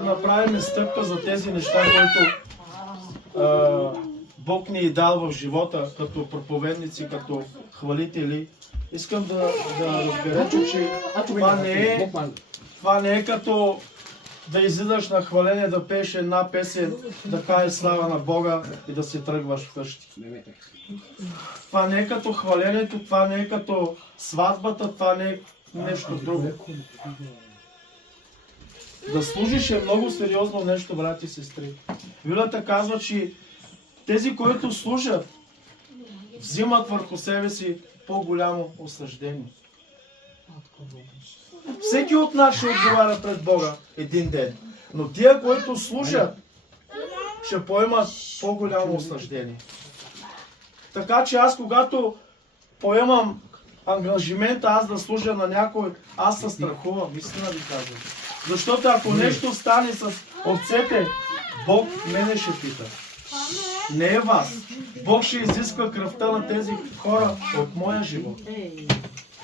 направим стъпка за тези неща, които Бог ни е дал в живота, като проповедници, като хвалители. Искам да разберете, че това не е като да излизаш на хваление, да пееш една песен, да кажеш слава на Бога и да си тръгваш вкъщи. Това не е като хвалението, това не е като сватбата, това не е нещо друго. Да служиш е много сериозно нещо, брати и сестри. Библията казва, че тези, които служат, взимат върху себе си по-голямо осъждение. Всеки от нас ще отговаря пред Бога един ден. Но тия, които служат, ще поемат по-голямо осъждение. Така че аз, когато поемам ангажимента аз да служа на някой, аз се страхувам, истина ви казвам. Защото ако нещо стане с овцете, Бог мене ще пита. Не е вас. Бог ще изисква кръвта на тези хора от моя живот.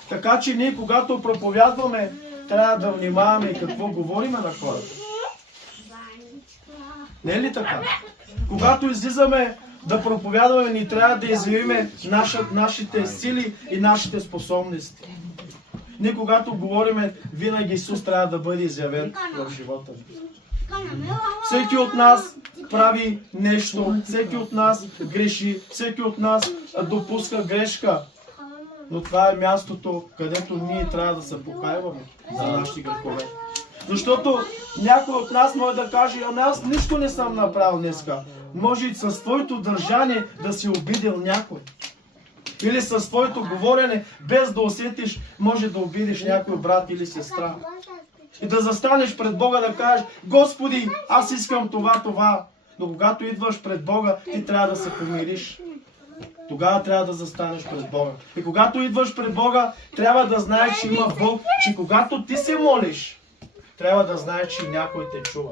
Така че ние, когато проповядваме, трябва да внимаваме и какво говориме на хората. Не е ли така? Когато излизаме да проповядваме, ни трябва да изявиме нашите сили и нашите способности. Ние, когато говориме, винаги Исус трябва да бъде изявен в живота ни. Всеки от нас прави нещо, всеки от нас греши, всеки от нас допуска грешка. Но това е мястото, където ние трябва да се покайваме за нашите грехове. Защото някой от нас може да каже, аз нищо не съм направил днеска. Може и със твоето държание да си обидел някой. Или със твоето говорене, без да усетиш, може да обидиш някой брат или сестра. И да застанеш пред Бога да кажеш, Господи, аз искам това. Но когато идваш пред Бога, ти трябва да се помириш. Тогава трябва да застанеш пред Бога. И когато идваш пред Бога, трябва да знаеш, че има Бог, че когато ти се молиш, трябва да знаеш, че някой те чува.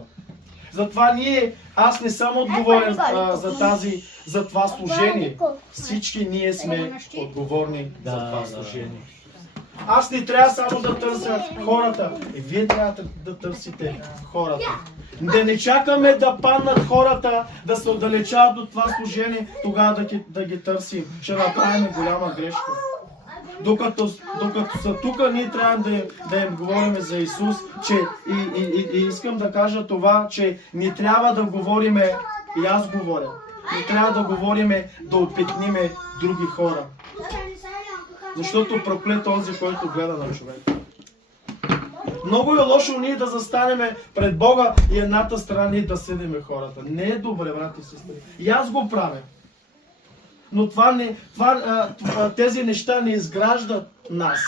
Затова аз не съм отговорен за това служение. Всички ние сме отговорни за това служение. Аз не трябва само да търся хората. И вие трябва да търсите хората. Да не чакаме да паднат хората, да се отдалечават от това служение, тогава да ги търсим. Ще направим голяма грешка. Докато са тук, ние трябва да им говорим за Исус, и искам да кажа това, че ни трябва да говориме, и аз говоря, ни трябва да говориме, да опитниме други хора. Защото проклет този, който гледа на човека. Много е лошо ние да застанеме пред Бога и едната страна и да съдиме хората. Не е добре, брати и сестри. И аз го правя. Но тези неща не изграждат нас.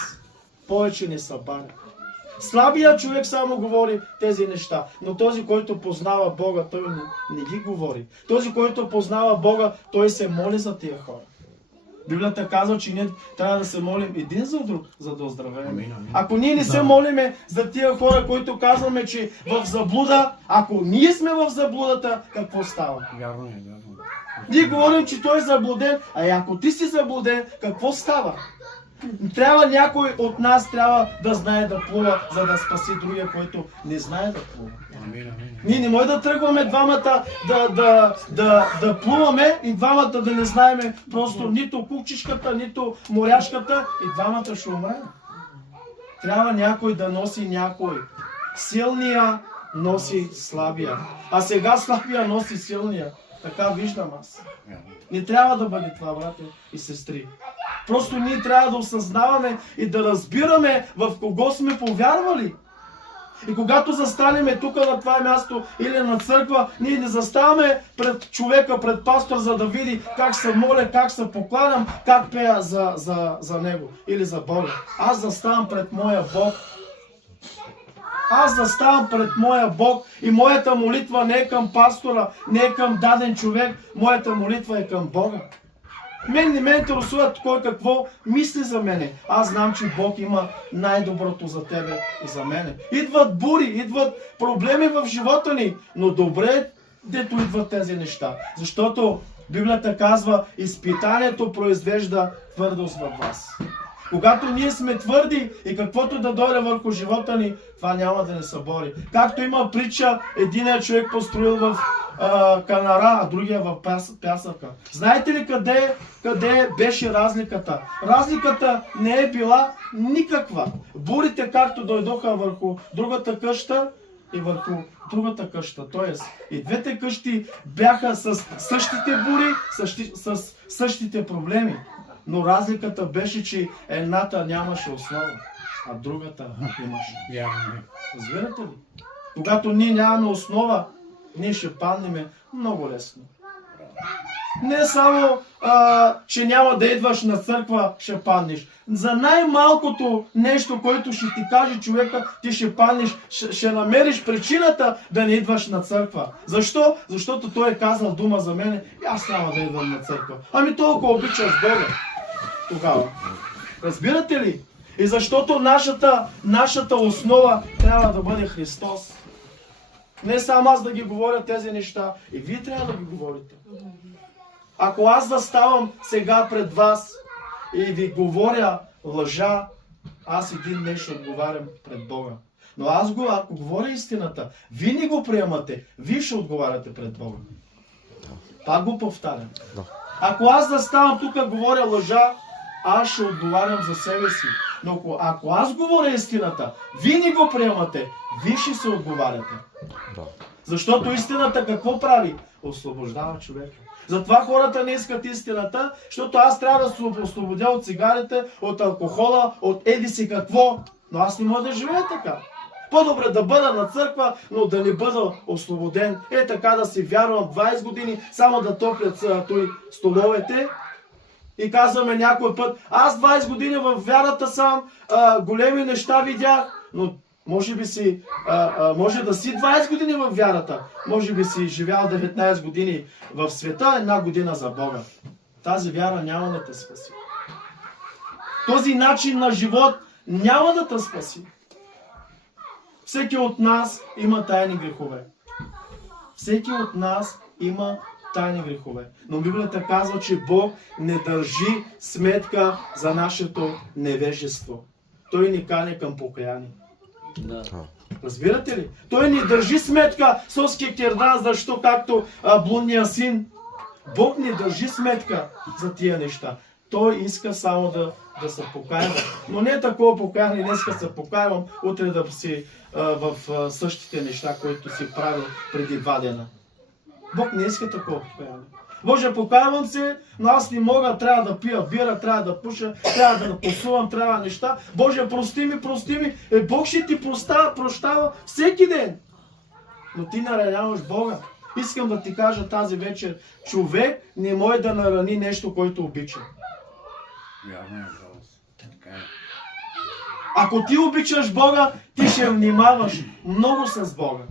Повече не събарят. Слабия човек само говори тези неща. Но този, който познава Бога, той не ги говори. Този, който познава Бога, той се моли за тия хора. Библията казва, че ние трябва да се молим един за друг, за да оздравеем. Ако ние не се молиме за тия хора, които казваме, че в заблуда, ако ние сме в заблудата, какво става? Ние говорим, че той е заблуден, а ако ти си заблуден, какво става? Трябва някой от нас трябва да знае да плува, за да спаси другия, който не знае да плува. Ние не може да тръгваме двамата да плуваме и двамата да не знаеме просто нито кукчишката, нито моряшката и двамата ще умрем. Трябва някой да носи някой. Силния носи слабия. А сега слабия носи силния. Така виждам аз. Не трябва да бъде това, брати и сестри. Просто ние трябва да осъзнаваме и да разбираме в кого сме повярвали. И когато застанеме тук на това място или на църква, ние не заставаме пред човека, пред пастор, за да види как се моля, как се покланям, как пея за него или за Бога. Аз заставам пред моя Бог. Аз заставам пред моя Бог и моята молитва не е към пастора, не е към даден човек, моята молитва е към Бога. Мен не ме интересува кой какво мисли за мене. Аз знам, че Бог има най-доброто за тебе и за мене. Идват бури, идват проблеми в живота ни, но добре дето идват тези неща. Защото Библията казва, изпитанието произвежда твърдост във вас. Когато ние сме твърди и каквото да дойде върху живота ни, това няма да не събори. Както има притча, единият човек построил в канара, а другия в пясъка. Знаете ли къде беше разликата? Разликата не е била никаква. Бурите, както дойдоха върху другата къща и върху другата къща. Тоест, и двете къщи бяха с същите бури, с същите проблеми. Но разликата беше, че едната нямаше основа, а другата имаше. Разбирате ли? Когато ние нямаме основа, ние ще паднем много лесно. Не само, че няма да идваш на църква, ще паднеш. За най-малкото нещо, което ще ти каже човека, ти ще паднеш, ще намериш причината да не идваш на църква. Защо? Защото той е казал дума за мене и аз няма да идвам на църква. Ами толкова обичаш Бога. Тогава. Разбирате ли? И защото нашата основа трябва да бъде Христос. Не само аз да ги говоря тези неща, и вие трябва да ги говорите. Ако аз да ставам сега пред вас и ви говоря лъжа, аз един ден ще отговарям пред Бога. Но ако говоря истината, вие не го приемате, вие ще отговаряте пред Бога. Пак го повтарям. Ако аз да ставам тук и говоря лъжа, аз ще отговарям за себе си. Но ако аз говоря истината, вие не го приемате, вие ще се отговаряте. Защото истината какво прави? Освобождава човека. Затова хората не искат истината, защото аз трябва да се освободя от цигарите, от алкохола, от еди си какво. Но аз не мога да живея така. По-добре да бъда на църква, но да не бъда освободен. Е така да си вярвам 20 години, само да топлят столовете. И казваме някой път, аз 20 години в вярата съм, големи неща видях, но може да си 20 години в вярата, може би си живял 19 години в света, 1 година за Бога. Тази вяра няма да те спаси. Този начин на живот няма да те спаси. Всеки от нас има тайни грехове. Всеки от нас има тайни грехове. Но Библията казва, че Бог не държи сметка за нашето невежество. Той ни кани към покаяние. Да. Разбирате ли? Той ни държи сметка с Кердан, защо както блудния син. Бог не държи сметка за тия неща. Той иска само да се покаява. Но не е такова покаяние, днеска се покаявам, утре да си в същите неща, които си правил преди 2 дена. Бог не иска такова покаяние. Боже, покаявам се, но аз не мога, трябва да пия бира, трябва да пуша, трябва да посувам, трябва неща. Боже, прости ми. Бог ще ти прощава всеки ден. Но ти нараняваш Бога. Искам да ти кажа тази вечер, човек не може да нарани нещо, което обича. Ако ти обичаш Бога, ти ще внимаваш много с Бога.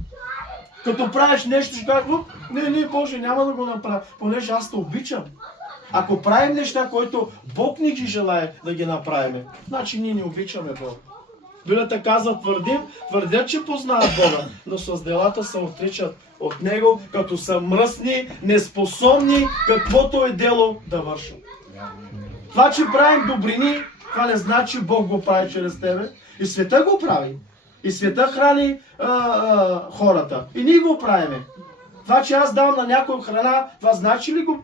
Като правиш нещо, ще кажеш, не, Боже, няма да го направя, понеже аз те обичам. Ако правим неща, които Бог ни ги желае да ги направим, значи ние не обичаме Бога. Библията казва, твърдят, че познават Бога, но с делата се отричат от Него, като са мръсни, неспособни, каквото е дело да вършат. Това, че правим добрини, това не значи Бог го прави чрез тебе. И света го прави. И света храни хората. И ние го правиме. Това, че аз давам на някой храна, това значи ли го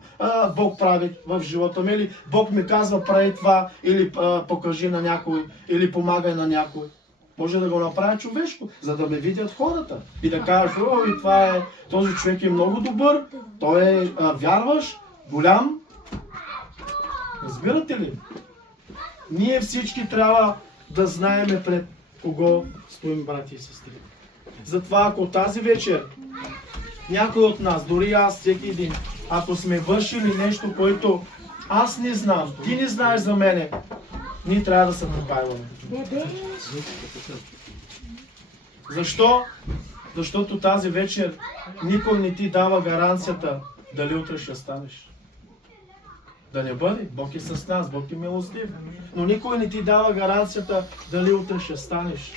Бог прави в живота ми? Или Бог ми казва прави това, или покажи на някой, или помагай на някой. Може да го направя човешко, за да ме видят хората. И да кажат, този човек е много добър, той е вярваш, голям. Разбирате ли? Ние всички трябва да знаеме пред кого стоим, брати и сестри. Затова, ако тази вечер някой от нас, дори аз, всеки един, ако сме вършили нещо, което аз не знам, ти не знаеш за мене, ние трябва да се покайваме. Защо? Защото тази вечер никой не ти дава гаранцията дали утре ще станеш. Да не бъде. Бог е с нас, Бог е милостив. Но никой не ти дава гаранцията дали утре ще станеш.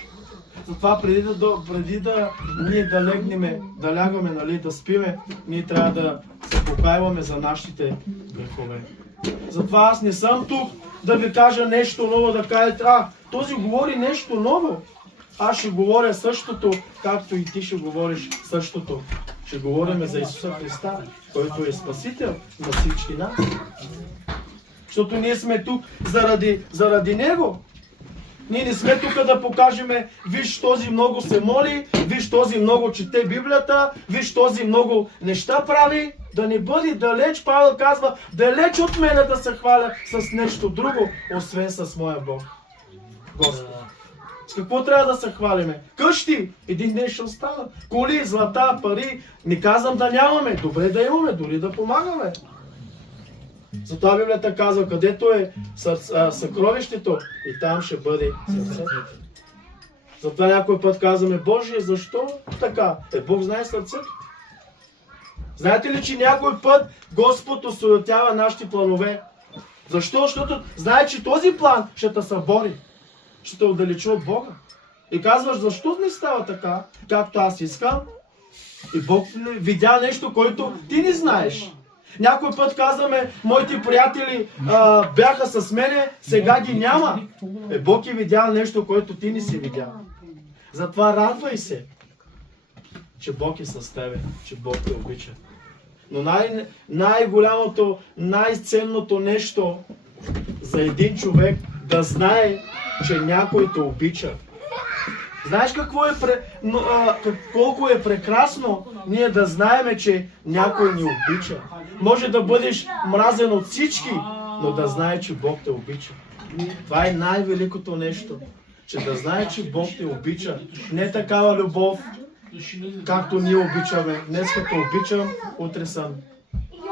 Затова преди да ние да легнем, да лягаме, да спиме, ние трябва да се покайваме за нашите грехове. Затова аз не съм тук да ви кажа нещо ново, да кажете, този говори нещо ново. Аз ще говоря същото, както и ти ще говориш същото. Ще говорим за Исуса Христа, който е Спасител на всички нас. Защото ние сме тук заради Него. Ние не сме тук да покажем, виж този много се моли, виж този много чете Библията, виж този много неща прави. Да не бъде далеч, Павел казва, далеч от мене да се хваля с нещо друго, освен с моя Бог. Господ. С какво трябва да се хвалиме? Къщи! Един ден ще останат. Коли, злата, пари. Не казвам да нямаме. Добре да имаме, дори да помагаме. Затова Библията казва, където е съкровището, и там ще бъде сърцето. Затова някой път казваме, Боже, защо така? Бог знае сърцето. Знаете ли, че някой път Господ осуетява нашите планове? Защо? Защото знае, че този план ще те събори. Ще те отдалечи от Бога. И казваш, защо не става така, както аз искам? И Бог видя нещо, което ти не знаеш. Някой път казваме, моите приятели бяха с мене, сега ги няма. Бог е видял нещо, което ти не си видял. Затова радвай се, че Бог е с тебе, че Бог те обича. Но най-голямото, най-ценното нещо за един човек да знае, че някой те обича. Знаеш колко е прекрасно ние да знаеме, че някой ни обича. Може да бъдеш мразен от всички, но да знае, че Бог те обича. Това е най-великото нещо. Че да знае, че Бог те обича. Не такава любов, както ние обичаме. Днес като обичам, утре съм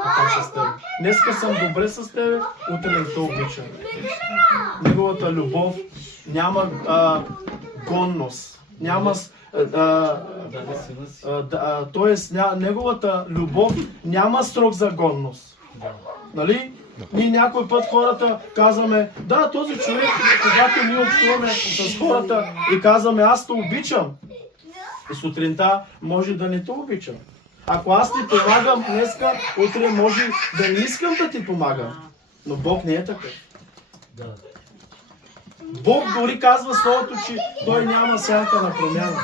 така с теб. Днеска съм добре с теб, утре не те обичам. Неговата любов няма гонност. Няма... Тоест, неговата любов няма срок за гонност. Нали? Ние някой път хората казваме, да, този човек, когато ние общуваме с хората и казваме, аз те обичам. И сутринта може да не те обичам. Ако аз ти помагам днеска, утре може да не искам да ти помагам. Но Бог не е такъв. Бог дори казва Словото, че Той няма сянка на промяна.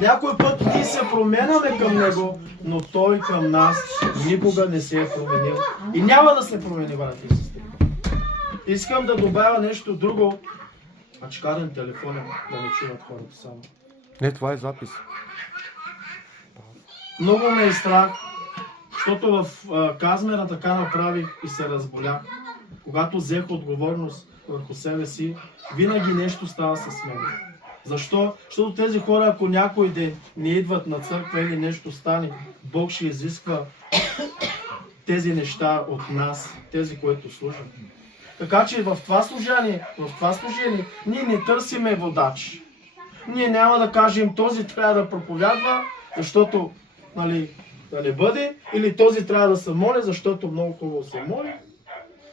Някой път ние се променяме към Него, но Той към нас никога не се е променил. И няма да се промени, брати и сестри. Искам да добавя нещо друго. Чекарен телефон, да не чуват хората само. Не, това е запис. Много ме е страх, защото в Казмера така направих и се разболях. Когато взех отговорност върху себе си, винаги нещо става с мен. Защо? Защото тези хора, ако някой ден не идват на църква или нещо стане, Бог ще изисква тези неща от нас, тези, които служат. Така че в това служение, ние не търсиме водач. Ние няма да кажем, този трябва да проповядва, защото да не бъде, или този трябва да се моли, защото много хубаво се моли.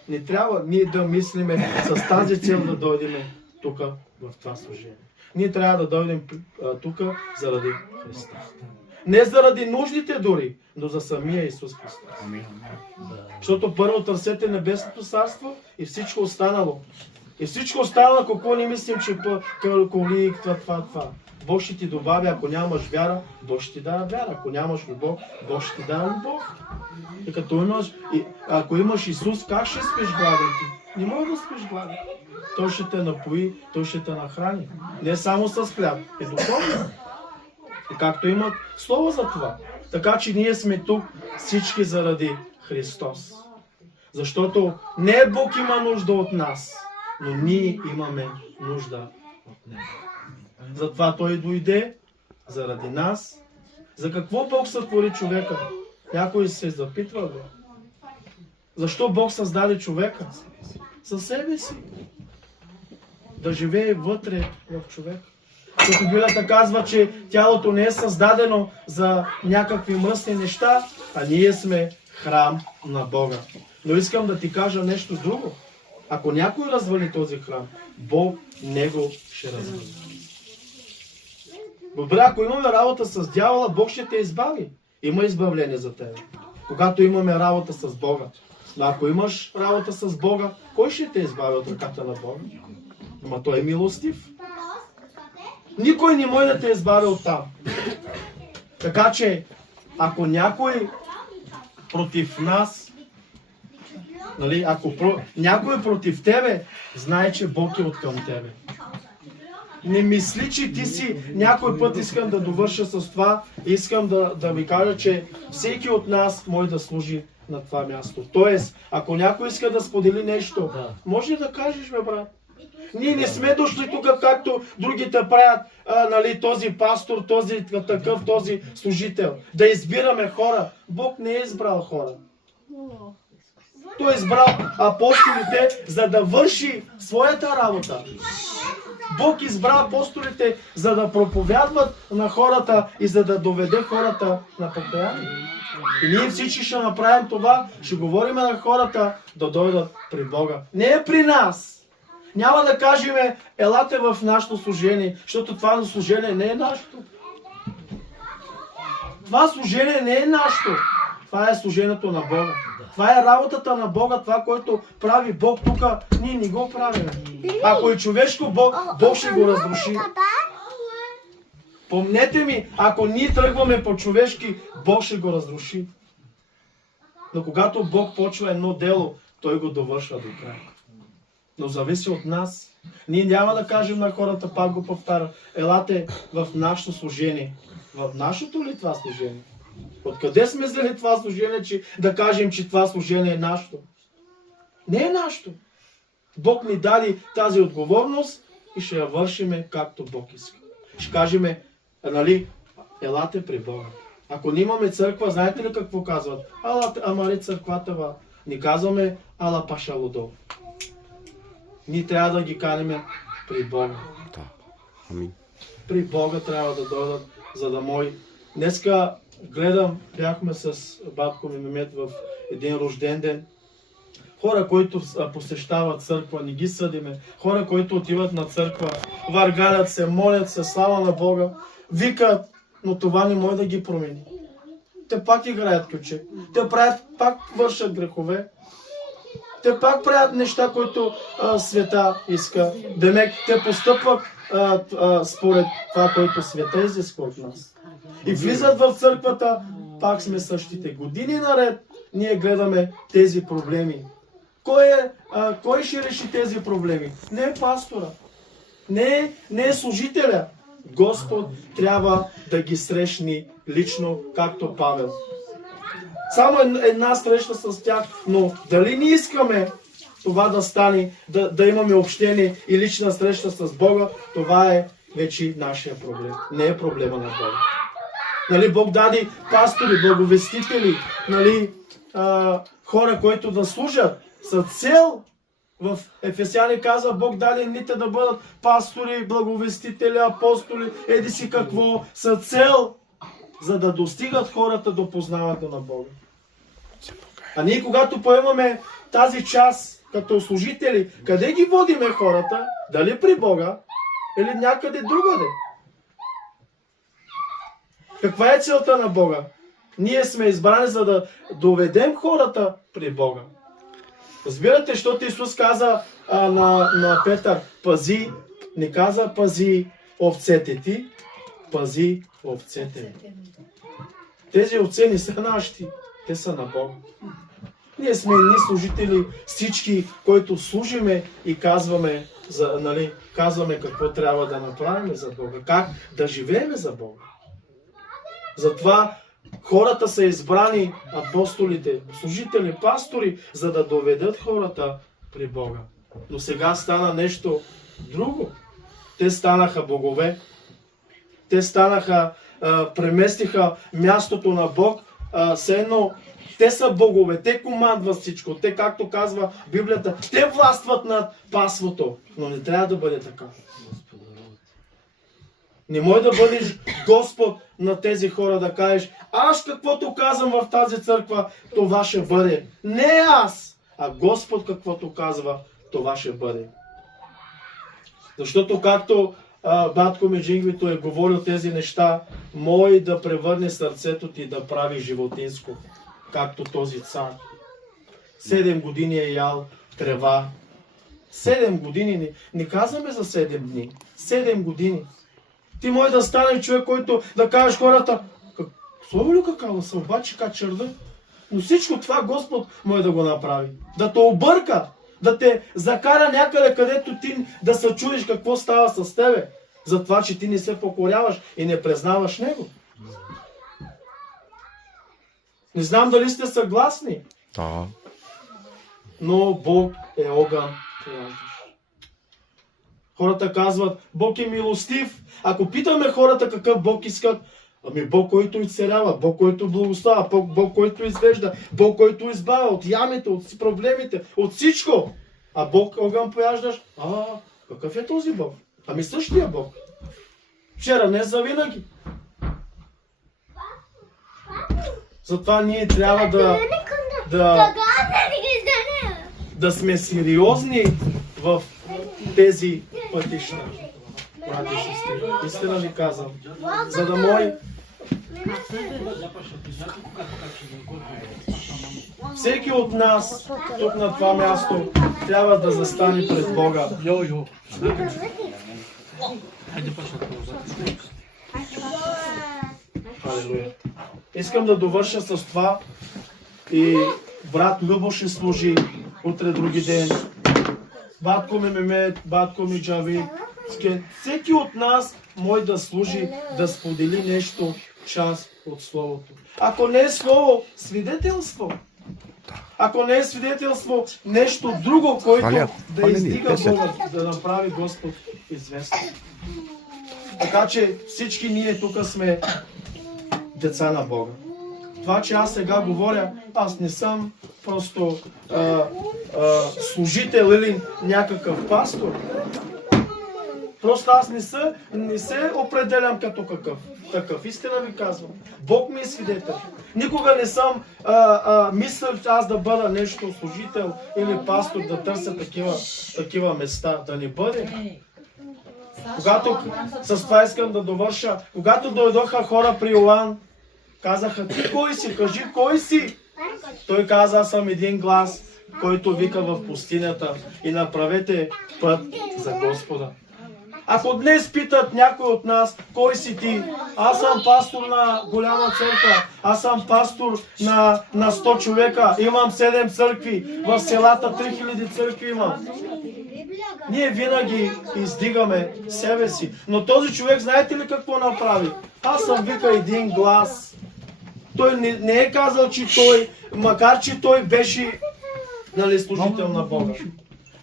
Не трябва ние да мислиме с тази цел да дойдем тук в това служение. Ние трябва да дойдем тук заради Христа. Не заради нуждите дори, но за самия Исус Христос. Защото първо търсете Небесното царство и всичко останало. И всичко останало, какво не мислим, че коли, това. Бог ще ти добави, ако нямаш вяра, Бог ще ти дава вяра. Ако нямаш любов, Бог ще ти дава любов. И ако имаш Исус, как ще спиш гладен ти? Не може да спиш гладен. Той ще те напои, Той ще те нахрани. Не само с хляб, и духовно. И както има слово за това. Така че ние сме тук всички заради Христос. Защото не Бог има нужда от нас, но ние имаме нужда от Него. Затова Той дойде заради нас. За какво Бог сътвори човека? Някой се запитва го. Защо Бог създаде човека? Със себе си. Да живее вътре в човек. Защото Библията казва, че тялото не е създадено за някакви мръсни неща, а ние сме храм на Бога. Но искам да ти кажа нещо друго. Ако някой развали този храм, Бог него ще развали. Добре, ако имаме работа с дявола, Бог ще те избави. Има избавление за теб. Когато имаме работа с Бога. Ако имаш работа с Бога, кой ще те избави от ръката на Бога? Ама Той е милостив. Никой не може да те избави от там. Така че, ако някой против нас, нали, ако някой против тебе, знае, че Бог е откъм тебе. Не мисли, че ти си някой път. Искам да довърша с това. Искам да ви кажа, че всеки от нас може да служи на това място. Тоест, ако някой иска да сподели нещо, може да кажеш, бе, брат. Ние не сме дошли тук, както другите правят, нали, този пастор, този такъв, този служител. Да избираме хора. Бог не е избрал хора. Той е избрал апостолите, за да върши своята работа. Бог избра апостолите, за да проповядват на хората и за да доведе хората на покаяние. И ние всички ще направим това, ще говорим на хората да дойдат при Бога. Не е при нас. Няма да кажем, елате в нашето служение, защото това служение не е нашето. Това служение не е нашето. Това е служението на Бога. Това е работата на Бога, това, което прави Бог тук, ние не го правим. Ако е човешко, Бог ще го разруши. Помнете ми, ако ние тръгваме по-човешки, Бог ще го разруши. Но когато Бог почва едно дело, Той го довършва до края. Но зависи от нас. Ние няма да кажем на хората, пак го повтарям, елате в нашето служение. В нашето ли това служение? Откъде сме взели това служение, че да кажем, че това служение е нашето? Не е нашето. Бог ни даде тази отговорност и ще я вършиме както Бог иска. Ще кажем, нали, елате при Бога. Ако не имаме църква, знаете ли какво казват? Амари църквата ва. Не казваме ала пашалодо. Ние трябва да ги каним при Бога. Амин. При Бога трябва да дойдат, за да мой. Днеска гледам, бяхме с батко ми Мемет в един рожден ден. Хора, които посещават църква, не ги съдиме. Хора, които отиват на църква, въргалят се, молят се, слава на Бога, викат, но това не може да ги промени. Те пак играят ключе. Те пак вършат грехове. Те пак правят неща, които света иска. Демек, те постъпват според това, което света изисква от нас. И влизат в църквата, пак сме същите. Години наред ние гледаме тези проблеми. Кой ще реши тези проблеми? Не е пастора. Не е служителя. Господ трябва да ги срещне лично, както Павел. Само една среща с тях, но дали не искаме това да стане, да имаме общение и лична среща с Бога, това е вече нашия проблем. Не е проблема на Бога. Нали, Бог даде пастори, благовестители, нали, хора, които да служат с цел. В Ефесяни казва, Бог даде ните да бъдат пастори, благовестители, апостоли, еди си какво, с цел, за да достигат хората до познаването на Бога. А ние, когато поемаме тази част като служители, къде ги водиме хората? Дали при Бога или някъде другаде? Каква е целта на Бога? Ние сме избрани, за да доведем хората при Бога. Разбирате, защото Исус каза на Петър, пази, не каза пази овцете ти, пази овцете ми. Тези овце не са нашите, те са на Бога. Ние сме едни служители, всички, които служиме и казваме, казваме какво трябва да направим за Бога, как да живеем за Бога. Затова хората са избрани, апостолите, служители, пастори, за да доведат хората при Бога. Но сега стана нещо друго. Те станаха богове. Те станаха, преместиха мястото на Бог. Все едно, те са богове, те командват всичко. Те, както казва Библията, те властват над пасвото. Но не трябва да бъде така. Не може да бъдеш Господ на тези хора, да кажеш, аз каквото казвам в тази църква, това ще бъде. Не аз, а Господ каквото казва, това ще бъде. Защото както батко ми Джингвито е говорил тези неща, може да превърне сърцето ти да прави животинско, както този цар. 7 години е ял трева. 7 години, не казваме за 7 дни. 7 години. Ти може да стане човек, който да кажеш хората, слово ли какава са, обаче ка черда? Но всичко това Господ може да го направи. Да те обърка, да те закара някъде, където ти да се чудиш какво става с тебе. За това, че ти не се покоряваш и не признаваш Него. Не знам дали сте съгласни. Да. Но Бог е огън. Хората казват, Бог е милостив. Ако питаме хората какъв Бог искат, ами Бог, който изцелява, Бог, който благославя, Бог, който извежда, Бог, който избавя от ямите, от проблемите, от всичко. А Бог огън пояждаш, какъв е този Бог? Ами същия Бог. Вчера, днес, завинаги. Затова ние трябва да сме сериозни в тези пътища. Братя и сестри, истина ви казвам. За да може всеки от нас тук на това място трябва да застане пред Бога. Алелуя. Искам да довърша с това и брат Любо ще служи утре други ден. Батко ми Мемет, батко ми Джави. Всеки от нас може да служи, да сподели нещо, част от Словото. Ако не е Слово, свидетелство. Ако не е свидетелство, нещо друго, което да издига Бога, да направи Господ известен. Така че всички ние тук сме деца на Бога. Това, че аз сега говоря, аз не съм просто служител или някакъв пастор. Просто аз не се определям като такъв. Истина ви казвам. Бог ми е свидетел. Никога не съм мислил, че аз да бъда нещо служител или пастор, да търся такива места. Да не бъде. Когато, с това искам да довърша, когато дойдоха хора при Йоан, казаха, ти кой си? Кажи, кой си? Той каза, аз съм един глас, който вика в пустинята и направете път за Господа. Ако днес питат някой от нас, кой си ти? Аз съм пастор на голяма църква, аз съм пастор на 100 човека, имам 7 църкви, в селата 3000 църкви имам. Ние винаги издигаме себе си. Но този човек, знаете ли какво направи? Аз съм вика един глас. Той не е казал, че той, макар че той беше служител на Бога.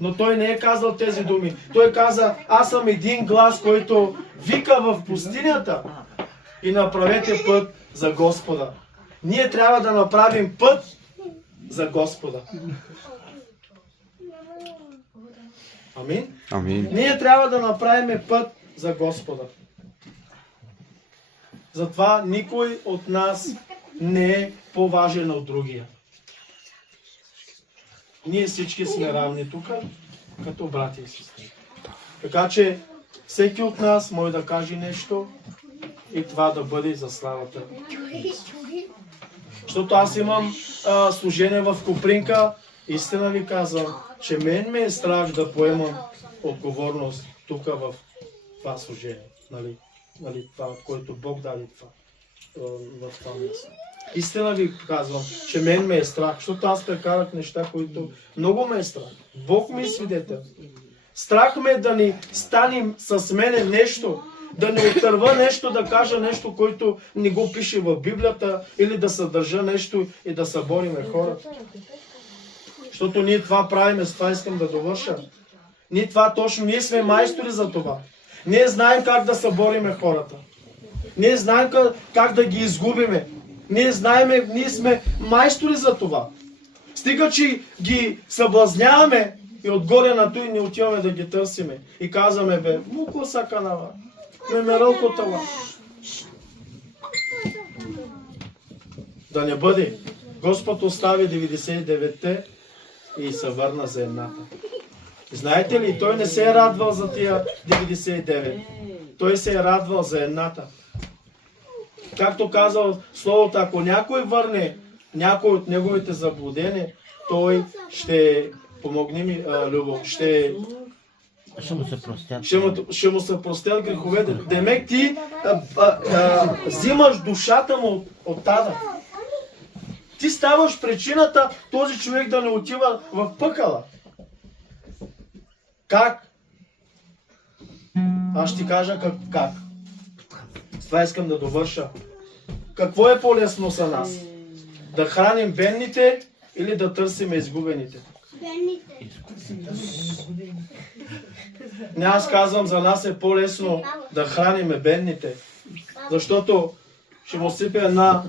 Но той не е казал тези думи. Той каза, аз съм един глас, който вика в пустинята и направете път за Господа. Ние трябва да направим път за Господа. Амин? Амин. Ние трябва да направим път за Господа. Затова никой от нас не е по-важен от другия. Ние всички сме равни тук, като брати и сестри. Така че всеки от нас може да каже нещо и това да бъде за славата. Защото аз имам служение в Копринка. Истина ви казвам, че мен ме е страх да поемам отговорност тук в това служение. Нали, това, което Бог даде това, в това място. Истина ви казвам, че мен ме е страх, защото аз прекарах неща, които много ме е страх. Бог ми е свидетел. Страх ме е да ни станем с мене нещо, да не отърва нещо, да кажа нещо, което не го пише в Библията, или да съдържа нещо и да събориме хората. Защото ние това правиме, с това искам да довърша. Ние сме майстори за това. Ние знаем как да събориме хората. Ние знаем как да ги изгубиме. Ние сме майстори за това. Стига, че ги съблазняваме и отгоре на той не отиваме да ги търсиме. И казваме, мукла са канава, мемерълкотала. Да не бъде. Господ остави 99-те и се върна за едната. Знаете ли, той не се е радвал за тия 99. Той се е радвал за едната. Както казал Словото, ако някой върне някой от неговите заблудени, той ще помогне ми, Любо, ще му се простят греховете. Демек ти взимаш душата му от тада. Ти ставаш причината този човек да не отива в пъкала. Как? Аз ще ти кажа как. С това искам да довърша. Какво е по-лесно за нас? Да храним бедните или да търсим изгубените? Не, аз казвам, за нас е по-лесно да храним бедните. Защото ще му сипя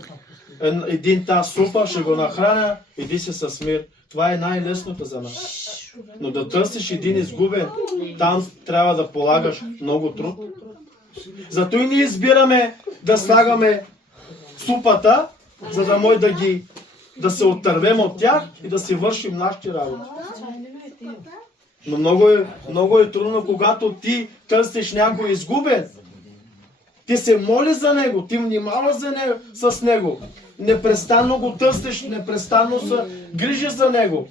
един таз супа, ще го нахраня, иди се с мир. Това е най-лесното за нас. Но да търсиш един изгубен, там трябва да полагаш много труд. Зато и ние избираме да слагаме супата, за да може да се оттървем от тях и да си вършим нашите работи. Но много е трудно, когато ти търсиш някой изгубен. Ти се моли за него, ти внимаваш с него. Непрестанно го търсиш, непрестанно се грижиш за него.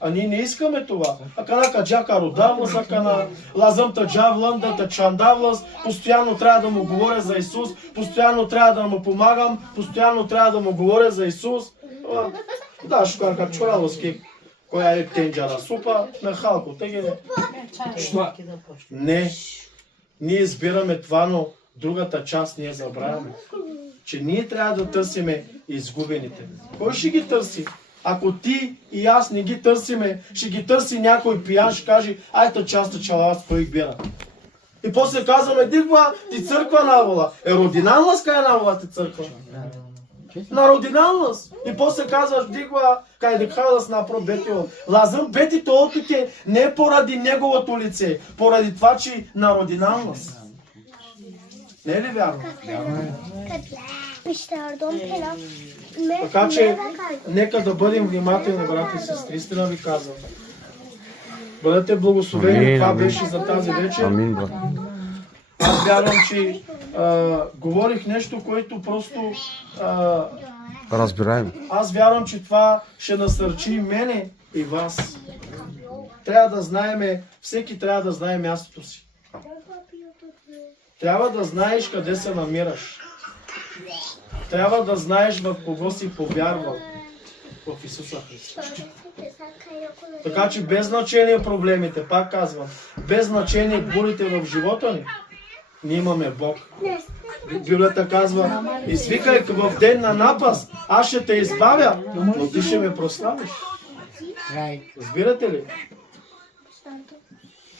А ние не искаме това. Акана каджака родавлас, акана лазъмта джавлъндата чандавлас, постоянно трябва да му говоря за Исус, постоянно трябва да му помагам, постоянно трябва да му говоря за Исус. Да, шукарка чуралоски, коя е тенджара супа, на халко, теге. Не, ние избираме това, но другата част ние забравяме. Че ние трябва да търсиме изгубените. Кой ще ги търси? Ако ти и аз не ги търсиме, ще ги търси някой пиян, ще каже, айта част чалава с кой бира. И после казваме, диква ти църква навола. Родиналнас кай навола ти църква? На родиналнас. И после казваш, диква кай дикхалас напро бетио. Лазъм бетито отите не поради неговото лице, поради това, че на родиналнас. Не е ли вярно? Така че, нека да бъдем внимателни, брати и сестри, истина ви казвам. Бъдете благословени, това беше за тази вечер. Аз вярвам, че говорих нещо, което просто... разбираем. Аз вярвам, че това ще насърчи и мене, и вас. Трябва да знаеме, всеки трябва да знае мястото си. Трябва да знаеш къде се намираш. Трябва да знаеш в кого си повярвал. В Исуса Христа. Така че без значение проблемите, пак казвам, без значение бурите в живота ни, ние имаме Бог. Библията казва, извикай в ден на напаст, аз ще те избавя, но ти ще ме прославиш. Разбирате ли?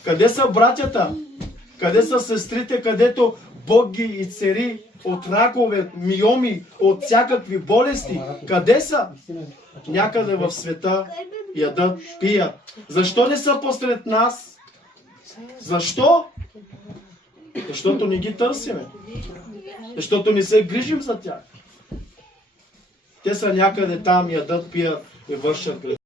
Къде са братята? Къде са сестрите, където Бог ги изцери от ракове, миоми, от всякакви болести? Къде са? Някъде в света ядат, пият. Защо не са посред нас? Защо? Защото не ги търсиме. Защото не се грижим за тях. Те са някъде там, ядат, пият и вършат грех.